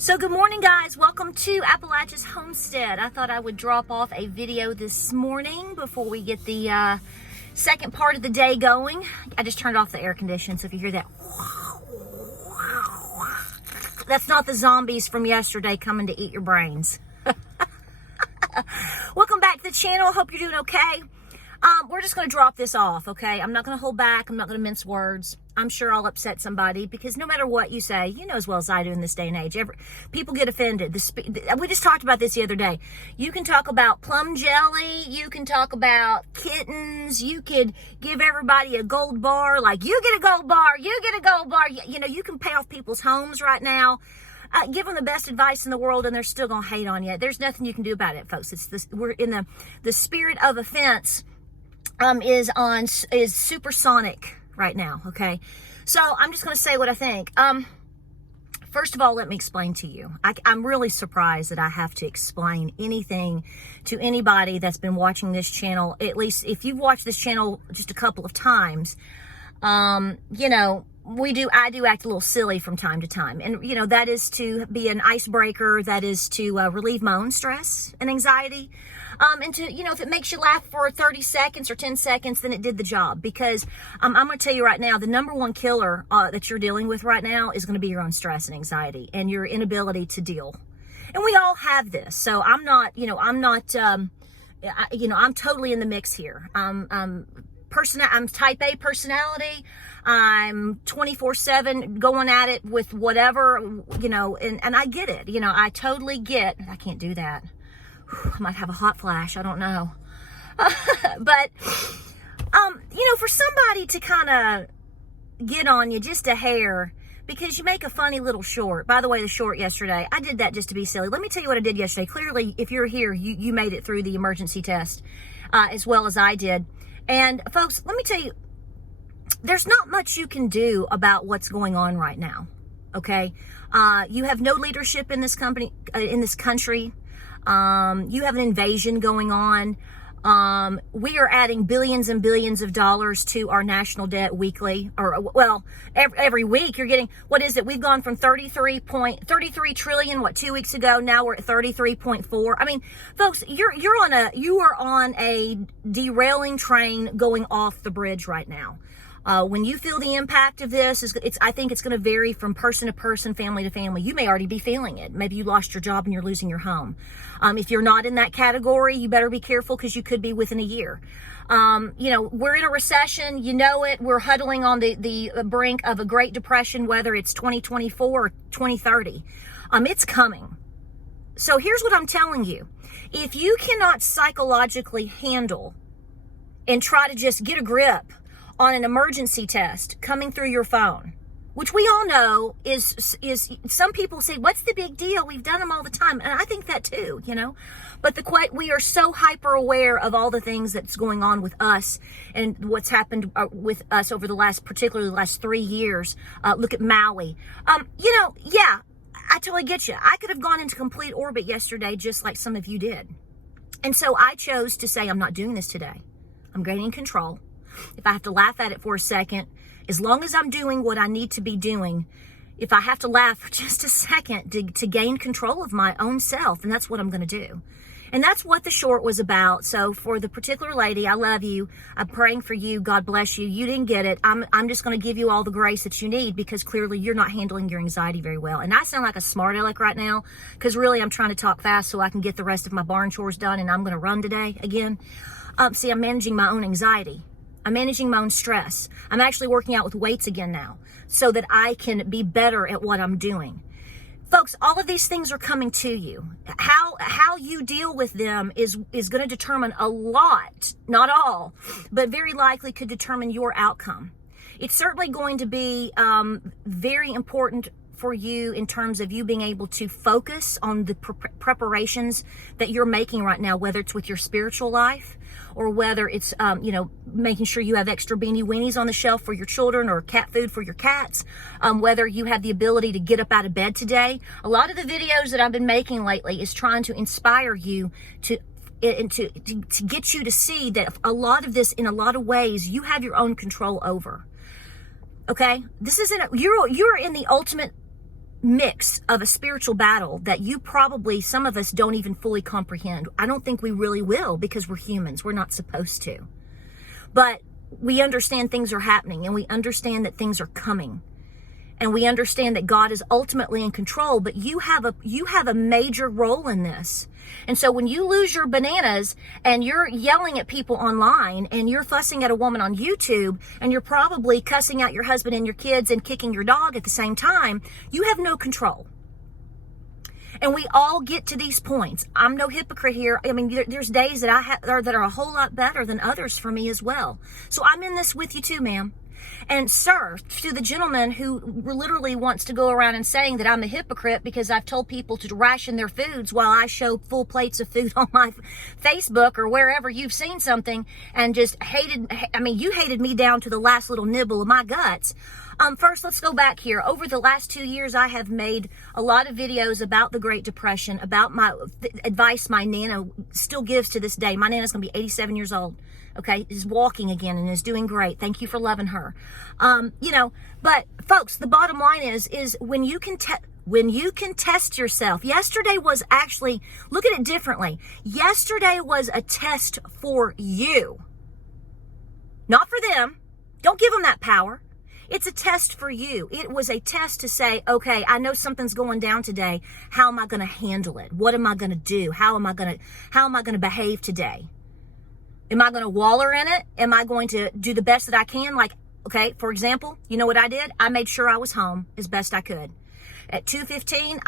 So good morning, guys. Welcome to Appalachia's Homestead. I thought I would drop off a video this morning before we get the second part of the day going. I just turned off the air conditioner, so if you hear that, that's not the zombies from yesterday coming to eat your brains. Welcome back to the channel. Hope you're doing okay. We're just going to drop this off, okay? I'm not going to hold back. I'm not going to mince words. I'm sure I'll upset somebody because no matter what you say, you know as well as I do in this day and age, people get offended. We just talked about this the other day. You can talk about plum jelly. You can talk about kittens. You could give everybody a gold bar. Like, you get a gold bar. You get a gold bar. You know, you can pay off people's homes right now. Give them the best advice in the world and they're still going to hate on you. There's nothing you can do about it, folks. It's this, we're in the spirit of offense. Is supersonic right now, okay? So I'm just going to say what I think. First of all, let me explain to you. I'm really surprised that I have to explain anything to anybody that's been watching this channel. At least if you've watched this channel just a couple of times, you know, I do act a little silly from time to time. And, you know, that is to be an icebreaker. That is to relieve my own stress and anxiety. And to, you know, if it makes you laugh for 30 seconds or 10 seconds, then it did the job. Because I'm going to tell you right now, the number one killer that you're dealing with right now is going to be your own stress and anxiety and your inability to deal. And we all have this. So I'm not, you know, I'm totally in the mix here. I'm type A personality. I'm 24/7 going at it with whatever, you know, and I get it. You know, I totally get, I can't do that. I might have a hot flash. I don't know. But, you know, for somebody to kind of get on you just a hair because you make a funny little short. By the way, the short yesterday, I did that just to be silly. Let me tell you what I did yesterday. Clearly, if you're here, you made it through the emergency test as well as I did. And folks, let me tell you, there's not much you can do about what's going on right now. Okay. You have no leadership in this company, in this country. You have an invasion going on. We are adding billions and billions of dollars to our national debt weekly, or well, every week you're getting, what is it? We've gone from 33 trillion, 2 weeks ago. Now we're at 33.4. I mean, folks, you are on a derailing train going off the bridge right now. When you feel the impact of this, I think it's going to vary from person to person, family to family. You may already be feeling it. Maybe you lost your job and you're losing your home. If you're not in that category, you better be careful because you could be within a year. You know, we're in a recession. You know it. We're huddling on the brink of a Great Depression, whether it's 2024 or 2030. It's coming. So here's what I'm telling you. If you cannot psychologically handle and try to just get a grip on an emergency test coming through your phone, which we all know is some people say, what's the big deal? We've done them all the time. And I think that too, you know, but we are so hyper aware of all the things that's going on with us and what's happened with us over particularly the last 3 years. Look at Maui. You know, yeah, I totally get you. I could have gone into complete orbit yesterday, just like some of you did. And so I chose to say, I'm not doing this today. I'm gaining control. If I have to laugh at it for a second, as long as I'm doing what I need to be doing, if I have to laugh for just a second to gain control of my own self, and that's what I'm going to do. And that's what the short was about. So for the particular lady, I love you. I'm praying for you. God bless you. You didn't get it. I'm just going to give you all the grace that you need because clearly you're not handling your anxiety very well. And I sound like a smart aleck right now because really I'm trying to talk fast so I can get the rest of my barn chores done and I'm going to run today again. See, I'm managing my own anxiety. I'm managing my own stress. I'm actually working out with weights again now so that I can be better at what I'm doing. Folks, all of these things are coming to you. How you deal with them is going to determine a lot, not all, but very likely could determine your outcome. It's certainly going to be very important for you in terms of you being able to focus on the preparations that you're making right now, whether it's with your spiritual life or whether it's, you know, making sure you have extra beanie weenies on the shelf for your children or cat food for your cats, whether you have the ability to get up out of bed today. A lot of the videos that I've been making lately is trying to inspire you to get you to see that a lot of this, in a lot of ways, you have your own control over. Okay? This isn't, you're in the ultimate mix of a spiritual battle that you probably, some of us don't even fully comprehend. I don't think we really will, because we're humans. We're not supposed to. But we understand things are happening, and we understand that things are coming. And we understand that God is ultimately in control, but you have a major role in this. And so when you lose your bananas and you're yelling at people online and you're fussing at a woman on YouTube and you're probably cussing out your husband and your kids and kicking your dog at the same time, you have no control. And we all get to these points. I'm no hypocrite here. I mean, there's days that I have that are a whole lot better than others for me as well. So I'm in this with you too, ma'am. And sir, to the gentleman who literally wants to go around and saying that I'm a hypocrite because I've told people to ration their foods while I show full plates of food on my Facebook or wherever you've seen something and just you hated me down to the last little nibble of my guts. First, let's go back here. Over the last 2 years, I have made a lot of videos about the Great Depression, about my advice my Nana still gives to this day. My Nana's going to be 87 years old. Okay, is walking again and is doing great. Thank you for loving her. But folks, the bottom line is when you can test yourself. Yesterday was actually, look at it differently. Yesterday was a test for you, not for them. Don't give them that power. It's a test for you. It was a test to say, okay, I know something's going down today. How am I going to handle it? What am I going to do? How am I going to behave today? Am I going to waller in it? Am I going to do the best that I can? Like, okay, for example, you know what I did? I made sure I was home as best I could. At 2:15,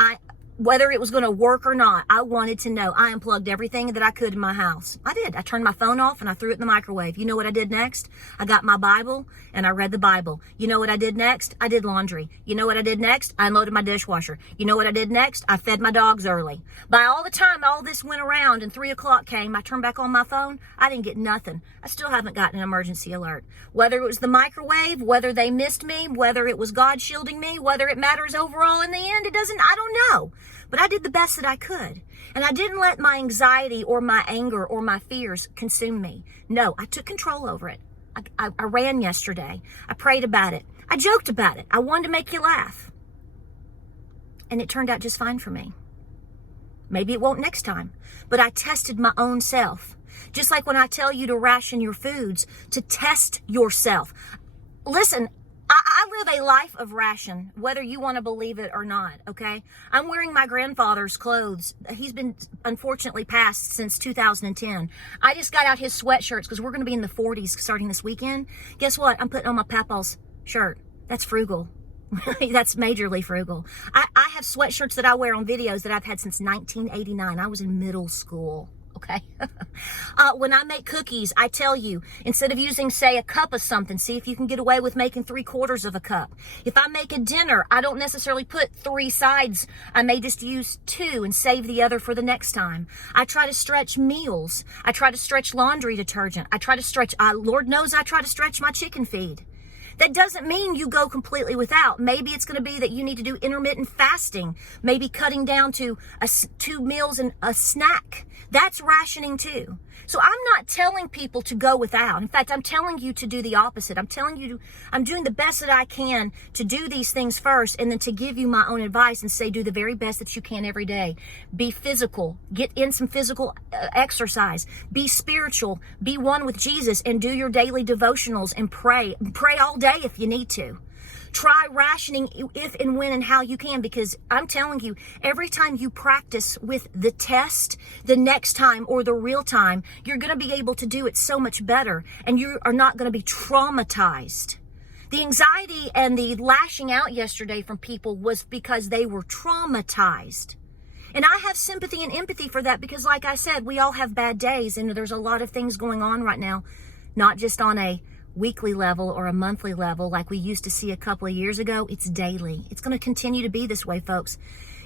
whether it was going to work or not, I wanted to know. I unplugged everything that I could in my house. I did. I turned my phone off and I threw it in the microwave. You know what I did next? I got my Bible and I read the Bible. You know what I did next? I did laundry. You know what I did next? I unloaded my dishwasher. You know what I did next? I fed my dogs early. By all the time all this went around and 3 o'clock came, I turned back on my phone. I didn't get nothing. I still haven't gotten an emergency alert. Whether it was the microwave, whether they missed me, whether it was God shielding me, whether it matters overall in the end, I don't know. But I did the best that I could. And I didn't let my anxiety or my anger or my fears consume me. No, I took control over it. I ran yesterday. I prayed about it. I joked about it. I wanted to make you laugh. And it turned out just fine for me. Maybe it won't next time. But I tested my own self. Just like when I tell you to ration your foods, to test yourself. Listen, I live a life of ration, whether you want to believe it or not, okay? I'm wearing my grandfather's clothes. He's been, unfortunately, passed since 2010. I just got out his sweatshirts because we're going to be in the 40s starting this weekend. Guess what? I'm putting on my Papa's shirt. That's frugal. That's majorly frugal. I have sweatshirts that I wear on videos that I've had since 1989. I was in middle school. Okay. When I make cookies, I tell you, instead of using, say, a cup of something, see if you can get away with making 3/4 of a cup. If I make a dinner, I don't necessarily put 3 sides. I may just use 2 and save the other for the next time. I try to stretch meals. I try to stretch laundry detergent. I try to stretch, Lord knows I try to stretch my chicken feed. That doesn't mean you go completely without. Maybe it's going to be that you need to do intermittent fasting, maybe cutting down to 2 meals and a snack. That's rationing too. So I'm not telling people to go without. In fact, I'm telling you to do the opposite. I'm telling you, I'm doing the best that I can to do these things first and then to give you my own advice and say do the very best that you can every day. Be physical. Get in some physical exercise. Be spiritual. Be one with Jesus and do your daily devotionals and pray. Pray all day if you need to. Try rationing if and when and how you can, because I'm telling you, every time you practice with the test, the next time or the real time, you're going to be able to do it so much better and you are not going to be traumatized. The anxiety and the lashing out yesterday from people was because they were traumatized. And I have sympathy and empathy for that because, like I said, we all have bad days and there's a lot of things going on right now, not just on a weekly level or a monthly level like we used to see a couple of years ago. It's daily. It's going to continue to be this way, folks.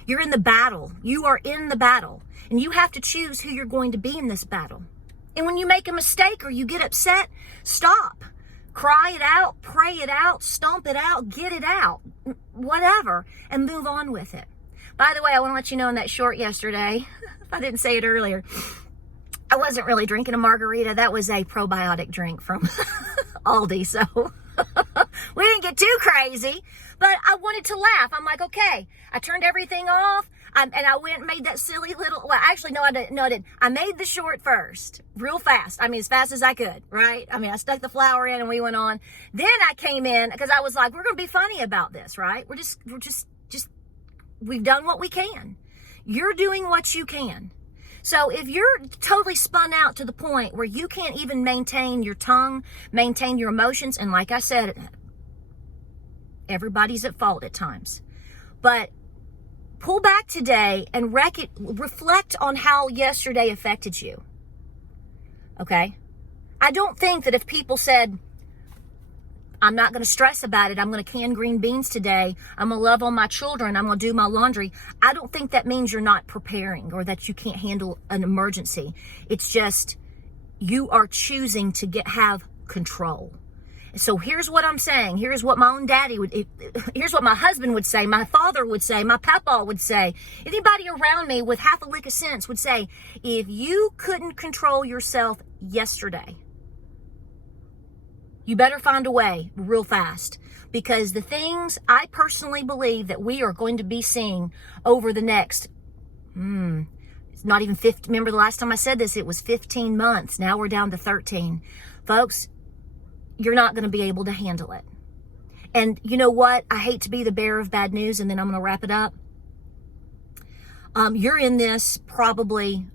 You're in the battle. You are in the battle. And you have to choose who you're going to be in this battle. And when you make a mistake or you get upset, stop. Cry it out, pray it out, stomp it out, get it out, whatever, and move on with it. By the way, I want to let you know in that short yesterday, if I didn't say it earlier, I wasn't really drinking a margarita. That was a probiotic drink from Aldi. So we didn't get too crazy, but I wanted to laugh. I'm like, okay. I turned everything off, and I went and made that silly little, well, actually, no, I didn't. I made the short first, real fast. I mean, as fast as I could, right? I mean, I stuck the flower in and we went on. Then I came in, because I was like, we're going to be funny about this, right? We've done what we can. You're doing what you can. So if you're totally spun out to the point where you can't even maintain your tongue, maintain your emotions, and like I said, everybody's at fault at times. But pull back today and reflect on how yesterday affected you. Okay? I don't think that if people said, I'm not going to stress about it, I'm going to can green beans today, I'm going to love on my children, I'm going to do my laundry, I don't think that means you're not preparing or that you can't handle an emergency. It's just you are choosing to have control. So here's what I'm saying. Here's what my own daddy here's what my husband would say, my father would say, my papa would say. Anybody around me with half a lick of sense would say, if you couldn't control yourself yesterday, you better find a way real fast, because the things I personally believe that we are going to be seeing over the next, it's not even 50. Remember the last time I said this, it was 15 months. Now we're down to 13. Folks, you're not going to be able to handle it. And you know what? I hate to be the bearer of bad news, and then I'm going to wrap it up. You're in this probably,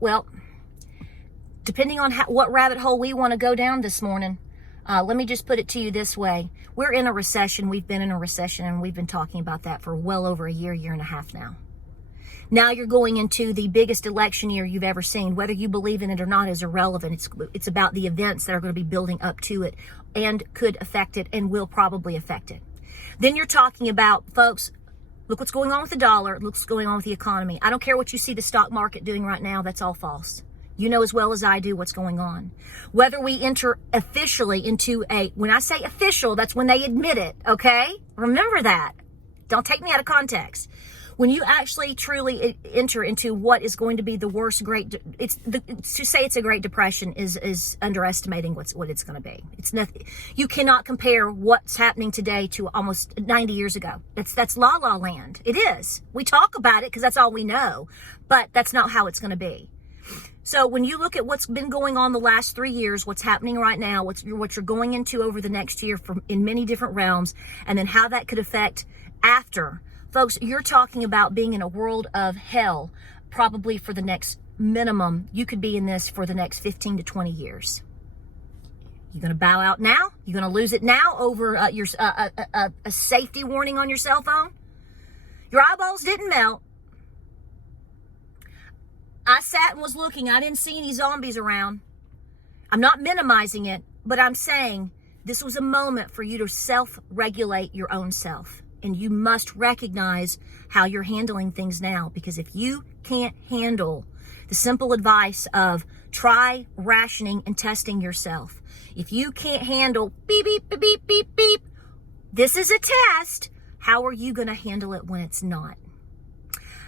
well, depending on what rabbit hole we want to go down this morning. Let me just put it to you this way. We're in a recession. We've been in a recession, and we've been talking about that for well over a year and a half now. Now you're going into the biggest election year you've ever seen. Whether you believe in it or not is irrelevant. It's about the events that are going to be building up to it and could affect it and will probably affect it. Then you're talking about, folks, look what's going on with the dollar. Look what's going on with the economy. I don't care what you see the stock market doing right now. That's all false. You know as well as I do what's going on. Whether we enter officially into when I say official, that's when they admit it, okay? Remember that. Don't take me out of context. When you actually truly enter into what is going to be the worst to say it's a Great Depression is underestimating what it's going to be. It's nothing. You cannot compare what's happening today to almost 90 years ago. That's la la land. It is. We talk about it because that's all we know, but that's not how it's going to be. So when you look at what's been going on the last 3 years, what's happening right now, what you're going into over the next year in many different realms, and then how that could affect after, folks, you're talking about being in a world of hell probably for the next minimum. You could be in this for the next 15 to 20 years. You're going to bow out now? You're going to lose it now over a safety warning on your cell phone? Your eyeballs didn't melt. I sat and was looking. I didn't see any zombies around. I'm not minimizing it, but I'm saying this was a moment for you to self-regulate your own self. And you must recognize how you're handling things now. Because if you can't handle the simple advice of try rationing and testing yourself, if you can't handle beep, beep, beep, beep, beep, beep, this is a test, how are you going to handle it when it's not?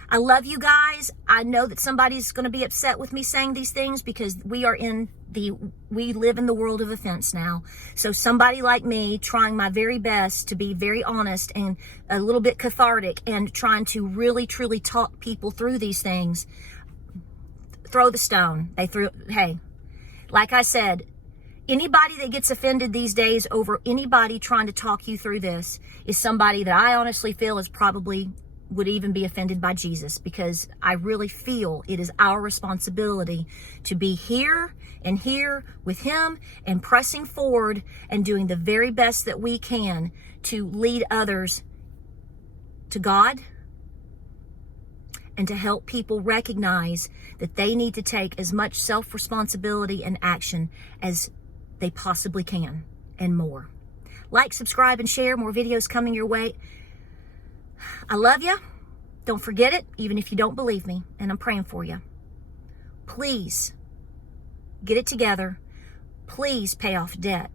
I love you guys. I know that somebody's going to be upset with me saying these things because we live in the world of offense now. So somebody like me trying my very best to be very honest and a little bit cathartic and trying to really, truly talk people through these things, throw the stone. Hey, like I said, anybody that gets offended these days over anybody trying to talk you through this is somebody that I honestly feel is probably would even be offended by Jesus, because I really feel it is our responsibility to be here and here with him and pressing forward and doing the very best that we can to lead others to God and to help people recognize that they need to take as much self-responsibility and action as they possibly can and more. Like, subscribe, and share. More videos coming your way. I love you. Don't forget it, even if you don't believe me, and I'm praying for you. Please get it together. Please pay off debt.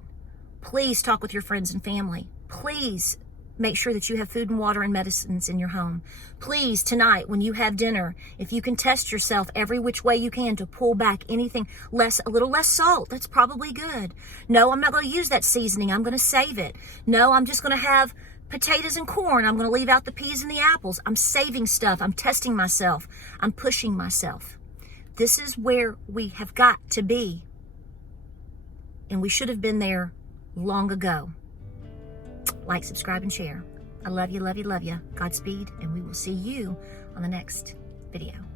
Please talk with your friends and family. Please make sure that you have food and water and medicines in your home. Please, tonight, when you have dinner, if you can test yourself every which way you can to pull back anything less, a little less salt, that's probably good. No, I'm not going to use that seasoning. I'm going to save it. No, I'm just going to have potatoes and corn. I'm going to leave out the peas and the apples. I'm saving stuff. I'm testing myself. I'm pushing myself. This is where we have got to be. And we should have been there long ago. Like, subscribe, and share. I love you, love you, love you. Godspeed, and we will see you on the next video.